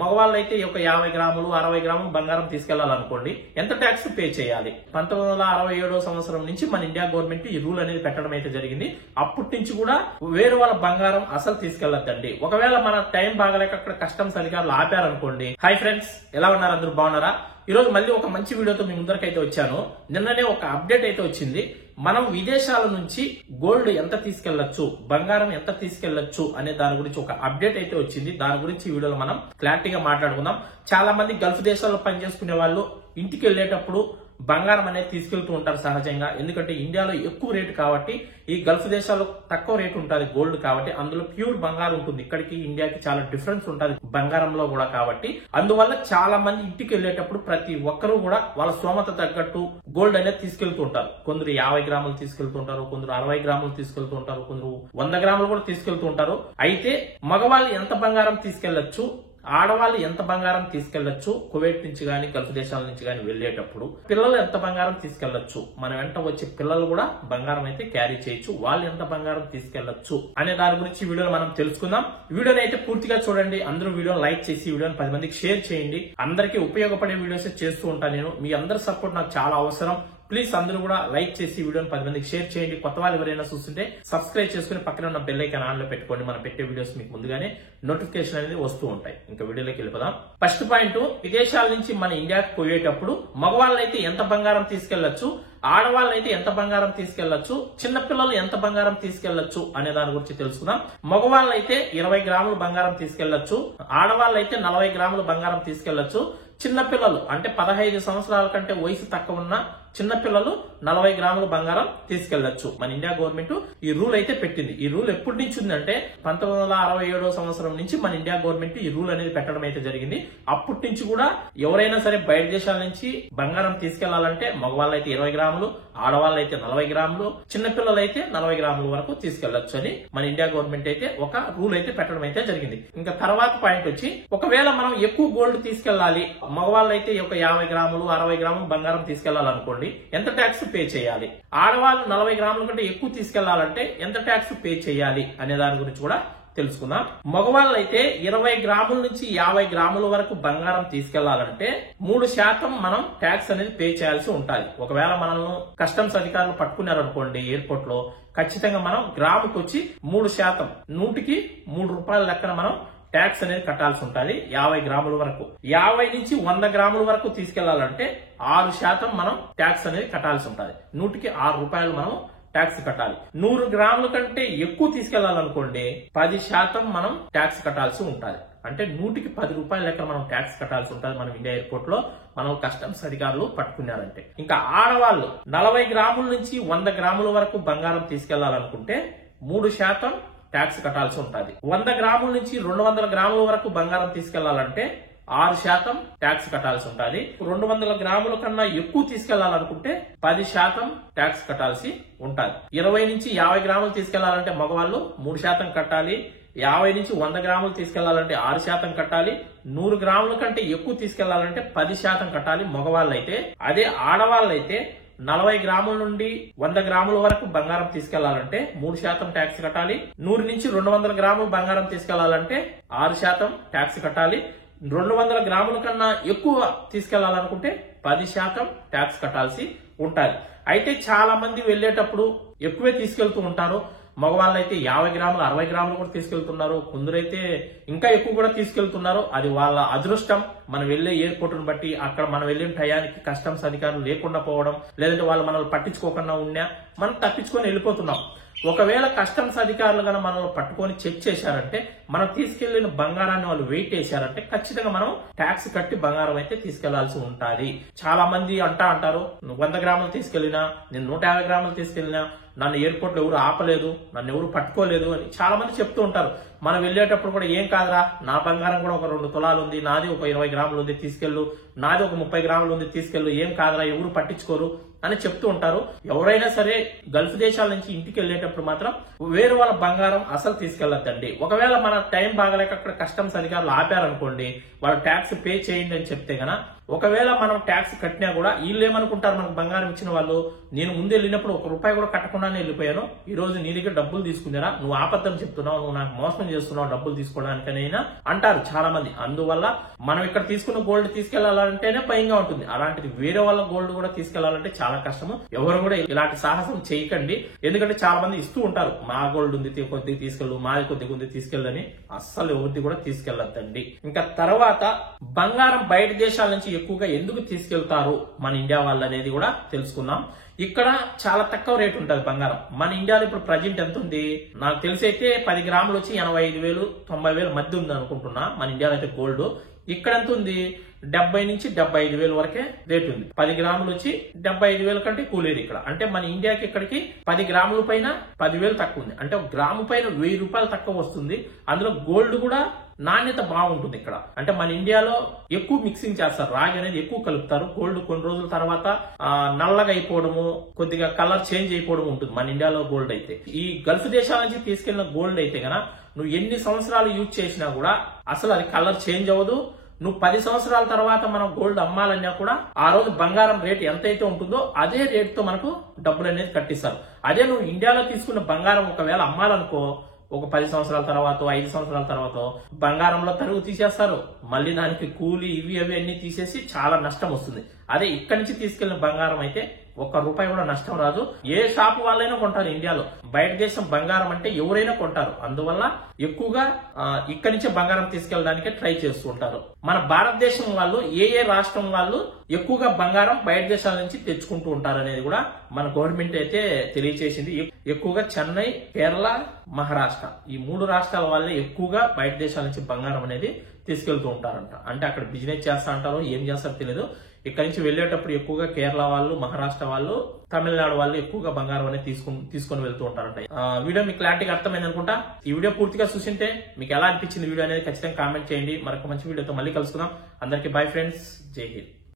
మగవాళ్ళు అయితే ఒక 50 గ్రాములు 60 గ్రాములు బంగారం తీసుకెళ్లాలనుకోండి, ఎంత ట్యాక్స్ పే చేయాలి? 1967 సంవత్సరం నుంచి మన ఇండియా గవర్నమెంట్ ఈ రూల్ అనేది పెట్టడం అయితే జరిగింది. అప్పటి నుంచి కూడా వేరే వాళ్ళ బంగారం అసలు తీసుకెళ్లొద్దండి. ఒకవేళ మన టైం బాగలేక అక్కడ కస్టమ్స్ అధికారులు ఆపారనుకోండి. హాయ్ ఫ్రెండ్స్, ఎలా ఉన్నారు? అందరూ బాగున్నారా? ఈ రోజు మళ్ళీ ఒక మంచి వీడియోతో మీ ముందరకైతే వచ్చాను. నిన్ననే ఒక అప్డేట్ అయితే వచ్చింది. మనం విదేశాల నుంచి గోల్డ్ ఎంత తీసుకెళ్లొచ్చు, బంగారం ఎంత తీసుకెళ్లొచ్చు అనే దాని గురించి ఒక అప్డేట్ అయితే వచ్చింది. దాని గురించి ఈ వీడియోలో మనం క్లారిటీగా మాట్లాడుకుందాం. చాలా మంది గల్ఫ్ దేశాల్లో పనిచేసుకునే వాళ్ళు ఇంటికి వెళ్లేటప్పుడు బంగారం అనేది తీసుకెళ్తూ ఉంటారు సహజంగా. ఎందుకంటే ఇండియాలో ఎక్కువ రేటు కాబట్టి, ఈ గల్ఫ్ దేశాల్లో తక్కువ రేటు ఉంటుంది గోల్డ్ కాబట్టి, అందులో ప్యూర్ బంగారం ఉంటుంది. ఇక్కడికి ఇండియాకి చాలా డిఫరెన్స్ ఉంటుంది బంగారంలో కూడా. కాబట్టి అందువల్ల చాలా మంది ఇంటికి వెళ్లేటప్పుడు ప్రతి ఒక్కరూ కూడా వాళ్ళ స్తోమత తగ్గట్టు గోల్డ్ అనేది తీసుకెళ్తూ ఉంటారు. కొందరు 50 గ్రాములు తీసుకెళ్తుంటారు, కొందరు 60 గ్రాములు తీసుకెళ్తూ ఉంటారు, కొందరు 100 గ్రాములు కూడా తీసుకెళ్తూ ఉంటారు. అయితే మగవాళ్ళు ఎంత బంగారం తీసుకెళ్లొచ్చు, ఆడవాళ్ళు ఎంత బంగారం తీసుకెళ్లొచ్చు, కువైట్ నుంచి గానీ గల్ఫ్ దేశాల నుంచి గానీ వెళ్లేటప్పుడు పిల్లలు ఎంత బంగారం తీసుకెళ్లొచ్చు, మన వెంట వచ్చే పిల్లలు కూడా బంగారం అయితే క్యారీ చేయొచ్చు, వాళ్ళు ఎంత బంగారం తీసుకెళ్లొచ్చు అనే దాని గురించి వీడియోలో మనం తెలుసుకుందాం. వీడియోని అయితే పూర్తిగా చూడండి. అందరూ వీడియోని లైక్ చేసి వీడియోని 10 మందికి షేర్ చేయండి. అందరికీ ఉపయోగపడే వీడియోస్ చేస్తూ ఉంటాను నేను. మీ అందరి సపోర్ట్ నాకు చాలా అవసరం. ప్లీజ్ అందరూ కూడా లైక్ చేసి వీడియోని 10 మందికి షేర్ చేయండి. కొత్త వాళ్ళు ఎవరైనా చూస్తుంటే సబ్స్క్రైబ్ చేసుకుని పక్కన ఉన్న బెల్ ఐకాన్ ఆన్ లో పెట్టుకోండి. మనం పెట్టే వీడియోస్ మీకు ముందుగానే నోటిఫికేషన్ అనేది వస్తూ ఉంటాయి. ఇంకా వీడియోలోకి వెళ్ళిపోదాం. ఫస్ట్ పాయింట్, విదేశాల నుంచి మన ఇండియాకి పోయేటప్పుడు మగవాళ్ళైతే ఎంత బంగారం తీసుకెళ్లొచ్చు, ఆడవాళ్ళైతే ఎంత బంగారం తీసుకెళ్లొచ్చు, చిన్నపిల్లలు ఎంత బంగారం తీసుకెళ్లొచ్చు అనే దాని గురించి తెలుసుకుందాం. మగవాళ్ళైతే 20 గ్రాములు బంగారం తీసుకెళ్లొచ్చు, ఆడవాళ్ళైతే 40 గ్రాములు బంగారం తీసుకెళ్లొచ్చు. చిన్నపిల్లలు అంటే 15 సంవత్సరాల కంటే వయసు తక్కువ ఉన్న చిన్నపిల్లలు 40 గ్రాములు బంగారం తీసుకెళ్లొచ్చు. మన ఇండియా గవర్నమెంట్ ఈ రూల్ అయితే పెట్టింది. ఈ రూల్ ఎప్పటి నుంచి ఉందంటే 1967 సంవత్సరం నుంచి మన ఇండియా గవర్నమెంట్ ఈ రూల్ అనేది పెట్టడం అయితే జరిగింది. అప్పటి నుంచి కూడా ఎవరైనా సరే బయట దేశాల నుంచి బంగారం తీసుకెళ్లాలంటే మగవాళ్ళైతే 20 గ్రాములు, ఆడవాళ్ళైతే 40 గ్రాములు, చిన్నపిల్లలైతే 40 గ్రాముల వరకు తీసుకెళ్లొచ్చు అని మన ఇండియా గవర్నమెంట్ అయితే ఒక రూల్ అయితే పెట్టడం అయితే జరిగింది. ఇంకా తర్వాత పాయింట్ వచ్చి, ఒకవేళ మనం ఎక్కువ గోల్డ్ తీసుకెళ్లాలి, మగవాళ్ళైతే ఒక 50 గ్రాములు 60 గ్రాములు బంగారం తీసుకెళ్లాలనుకోండి, ఎంత ట్యాక్స్ పే చేయాలి? ఆడవాళ్ళు 40 గ్రాముల కంటే ఎక్కువ తీసుకెళ్లాలంటే ఎంత ట్యాక్స్ పే చేయాలి అనే దాని గురించి కూడా తెలుసుకుందాం. మగవాళ్ళైతే 20 గ్రాముల నుంచి 50 గ్రాముల వరకు బంగారం తీసుకెళ్లాలంటే 3% మనం ట్యాక్స్ అనేది పే చేయాల్సి ఉంటుంది. ఒకవేళ మనల్ని కస్టమ్స్ అధికారులు పట్టుకున్నారనుకోండి ఎయిర్పోర్ట్ లో, ఖచ్చితంగా మనం గ్రాముకు వచ్చి 3%, 100కి 3 రూపాయల లెక్కన మనం ట్యాక్స్ అనేది కట్టాల్సి ఉంటుంది. 50 గ్రాముల వరకు, 50 నుంచి 100 గ్రాముల వరకు తీసుకెళ్లాలంటే 6% మనం ట్యాక్స్ అనేది కట్టాల్సి ఉంటుంది. 100కి 6 రూపాయలు మనం ట్యాక్స్ కట్టాలి. 100 గ్రాముల కంటే ఎక్కువ తీసుకెళ్లాలనుకోండి 10% మనం ట్యాక్స్ కట్టాల్సి ఉంటుంది. అంటే 100కి 10 రూపాయల లెక్క మనం ట్యాక్స్ కట్టాల్సి ఉంటుంది మనం ఇండియా ఎయిర్పోర్ట్ లో మనం కస్టమ్స్ అధికారులు పట్టుకున్నారంటే. ఇంకా ఆడవాళ్ళు 40 గ్రాముల నుంచి 100 గ్రాముల వరకు బంగారం తీసుకెళ్లాలనుకుంటే 3% ట్యాక్స్ కట్టాల్సి ఉంటుంది. 100 గ్రాముల నుంచి 200 గ్రాముల వరకు బంగారం తీసుకెళ్లాలంటే 6% ట్యాక్స్ కట్టాల్సి ఉంటుంది. 200 గ్రాముల కన్నా ఎక్కువ తీసుకెళ్లాలనుకుంటే 10% ట్యాక్స్ కట్టాల్సి ఉంటుంది. 20 నుంచి 50 గ్రాములు తీసుకెళ్లాలంటే మగవాళ్ళు 3% కట్టాలి. 50 నుంచి 100 గ్రాములు తీసుకెళ్లాలంటే 6% కట్టాలి. 100 గ్రాముల కంటే ఎక్కువ తీసుకెళ్లాలంటే 10% కట్టాలి మగవాళ్ళైతే. అదే ఆడవాళ్ళైతే 40 గ్రాముల నుండి 100 గ్రాముల వరకు బంగారం తీసుకెళ్లాలంటే 3% ట్యాక్స్ కట్టాలి. 100 నుంచి 200 గ్రాములు బంగారం తీసుకెళ్లాలంటే 6% ట్యాక్స్ కట్టాలి. 200 గ్రాముల కన్నా ఎక్కువ తీసుకెళ్లాలనుకుంటే 10% ట్యాక్స్ కట్టాల్సి ఉంటుంది. అయితే చాలా మంది వెళ్లేటప్పుడు ఎక్కువే తీసుకెళ్తూ ఉంటారు. మగవాళ్ళైతే 50 గ్రాములు 60 గ్రాములు కూడా తీసుకెళ్తున్నారు, కొందరైతే ఇంకా ఎక్కువ కూడా తీసుకెళ్తున్నారు. అది వాళ్ళ అదృష్టం. మనం వెళ్లే ఎయిర్పోర్ట్ ను బట్టి, అక్కడ మనం వెళ్లిన టయానికి కస్టమ్స్ అధికారులు లేకుండా పోవడం, లేదంటే వాళ్ళు మనల్ని పట్టించుకోకుండా ఉన్నా మనం తప్పించుకొని వెళ్ళిపోతున్నాం. ఒకవేళ కస్టమ్స్ అధికారులు కనుక మనల్ని పట్టుకొని చెక్ చేశారంటే, మనం తీసుకెళ్లిన బంగారాన్ని వాళ్ళు వెయిట్ చేశారంటే ఖచ్చితంగా మనం ట్యాక్స్ కట్టి బంగారం అయితే తీసుకెళ్లాల్సి ఉంటుంది. చాలా మంది అంటారు 100 గ్రాములు తీసుకెళ్లినా, నేను 150 గ్రాములు తీసుకెళ్లినా నన్ను ఎయిర్పోర్ట్ లో ఎవరు ఆపలేదు, నన్ను ఎవరు పట్టుకోలేదు అని చాలా మంది చెప్తూ ఉంటారు. మనం వెళ్లేటప్పుడు కూడా ఏం కాదురా, నా బంగారం కూడా ఒక 2 తులాలు ఉంది, నాది ఒక 20 గ్రాములు ఉంది తీసుకెళ్ళు, నాది ఒక 30 గ్రాములు ఉంది తీసుకెళ్ళు, ఏం కాదురా ఎవరు పట్టించుకోరు, అని చెప్తూ ఉంటారు. ఎవరైనా సరే గల్ఫ్ దేశాల నుంచి ఇంటికి వెళ్ళేటప్పుడు మాత్రం వేరే వాళ్ళ బంగారం అసలు తీసుకెళ్లొద్దండి. ఒకవేళ మన టైం బాగలేక అక్కడ కస్టమ్స్ అధికారులు ఆపారనుకోండి, వాళ్ళు ట్యాక్స్ పే చేయండి అని చెప్తే గన, ఒకవేళ మనం ట్యాక్స్ కట్టినా కూడా వీళ్ళు ఏమనుకుంటారు, మనకు బంగారం ఇచ్చిన వాళ్ళు, నేను ముందు వెళ్ళినప్పుడు ₹1 కూడా కట్టకుండానే వెళ్ళిపోయాను, ఈ రోజు నీ దగ్గర డబ్బులు తీసుకున్నారా, నువ్వు ఆపద్దం చెప్తున్నావు, నువ్వు నాకు మోసం చేస్తున్నావు డబ్బులు తీసుకోవడానికనైనా అంటారు చాలా మంది. అందువల్ల మనం ఇక్కడ తీసుకున్న గోల్డ్ తీసుకెళ్లాలంటేనే భయంగా ఉంటుంది. అలాంటిది వేరే వాళ్ళ గోల్డ్ కూడా తీసుకెళ్లాలంటే చాలా కష్టము. ఎవరు కూడా ఇలాంటి సాహసం చేయకండి. ఎందుకంటే చాలా మంది ఇస్తూ ఉంటారు, మా గోల్డ్ ఉంది కొద్దిగా తీసుకెళ్ళు, మాది కొద్ది తీసుకెళ్ళని. అస్సలు ఎవరిది కూడా తీసుకెళ్లొద్దండి. ఇంకా తర్వాత బంగారం బయట దేశాల నుంచి ఎక్కువగా ఎందుకు తీసుకెళ్తారు మన ఇండియా వాళ్ళు అనేది కూడా తెలుసుకుందాం. ఇక్కడ చాలా తక్కువ రేటు ఉంటుంది బంగారం. మన ఇండియాలో ఇప్పుడు ప్రజెంట్ ఎంత ఉంది, నాకు తెలిసి అయితే 10 గ్రాములు వచ్చి 85,000 90,000 మధ్య ఉంది అనుకుంటున్నా మన ఇండియాలో అయితే గోల్డ్. ఇక్కడ ఎంత ఉంది, 70 నుంచి 75,000 వరకే రేటు ఉంది. 10 గ్రాములు వచ్చి 75,000 కంటే ఎక్కువ లేదు ఇక్కడ. అంటే మన ఇండియాకి ఇక్కడికి 10 గ్రాముల పైన 10,000 తక్కువ ఉంది. అంటే ఒక గ్రాము పైన ₹1,000 తక్కువ వస్తుంది. అందులో గోల్డ్ కూడా నాణ్యత బాగుంటుంది ఇక్కడ. అంటే మన ఇండియాలో ఎక్కువ మిక్సింగ్ చేస్తారు, రాగి అనేది ఎక్కువ కలుపుతారు. గోల్డ్ కొన్ని రోజుల తర్వాత నల్లగా అయిపోవడము, కొద్దిగా కలర్ చేంజ్ అయిపోవడం ఉంటుంది మన ఇండియాలో గోల్డ్ అయితే. ఈ గల్ఫ్ దేశాల నుంచి తీసుకెళ్లిన గోల్డ్ అయితే గన నువ్వు ఎన్ని సంవత్సరాలు యూజ్ చేసినా కూడా అసలు అది కలర్ చేంజ్ అవ్వదు. నువ్వు 10 సంవత్సరాల తర్వాత మనం గోల్డ్ అమ్మాలన్నా కూడా ఆ రోజు బంగారం రేట్ ఎంతైతే ఉంటుందో అదే రేటుతో మనకు డబ్బులు అనేది కట్టిస్తారు. అదే నువ్వు ఇండియాలో తీసుకున్న బంగారం ఒకవేళ అమ్మాలనుకో, ఒక 10 సంవత్సరాల తర్వాత 5 సంవత్సరాల తర్వాత బంగారంలో తరుగు తీసేస్తారు. మళ్ళీ దానికి కూలి ఇవి అవి అన్ని తీసేసి చాలా నష్టం వస్తుంది. అదే ఇక్కడి నుంచి తీసుకెళ్లిన బంగారం అయితే ₹1 కూడా నష్టం రాదు. ఏ షాపు వాళ్ళైనా కొంటారు ఇండియాలో. బయట దేశం బంగారం అంటే ఎవరైనా కొంటారు. అందువల్ల ఎక్కువగా ఇక్కడి నుంచే బంగారం తీసుకెళ్ళడానికి ట్రై చేస్తూ ఉంటారు. మన భారతదేశం వాళ్ళు ఏ రాష్ట్రం వాళ్ళు ఎక్కువగా బంగారం బయట దేశాల నుంచి తెచ్చుకుంటూ ఉంటారు అనేది కూడా మన గవర్నమెంట్ అయితే తెలియజేసింది. ఎక్కువగా చెన్నై, కేరళ, మహారాష్ట్ర ఈ 3 రాష్ట్రాల వాళ్ళే ఎక్కువగా బయట దేశాల నుంచి బంగారం అనేది తీసుకెళ్తూ ఉంటారంట. అంటే అక్కడ బిజినెస్ చేస్తా అంటారో ఏం చేస్తారో తెలియదు. ఇక్కడి నుంచి వెళ్లేటప్పుడు ఎక్కువగా కేరళ వాళ్ళు, మహారాష్ట్ర వాళ్ళు, తమిళనాడు వాళ్ళు ఎక్కువగా బంగారం అనేది తీసుకొని వెళ్తూ ఉంటారంట. వీడియో మీకు క్లారిటీగా అర్థమైంది అనుకుంటా. ఈ వీడియో పూర్తిగా చూసింటే మీకు ఎలా అనిపించింది వీడియో అనేది ఖచ్చితంగా కామెంట్ చేయండి. మరొక మంచి వీడియోతో మళ్ళీ కలుసుకుందాం. అందరికీ బై ఫ్రెండ్స్, జై హింద్.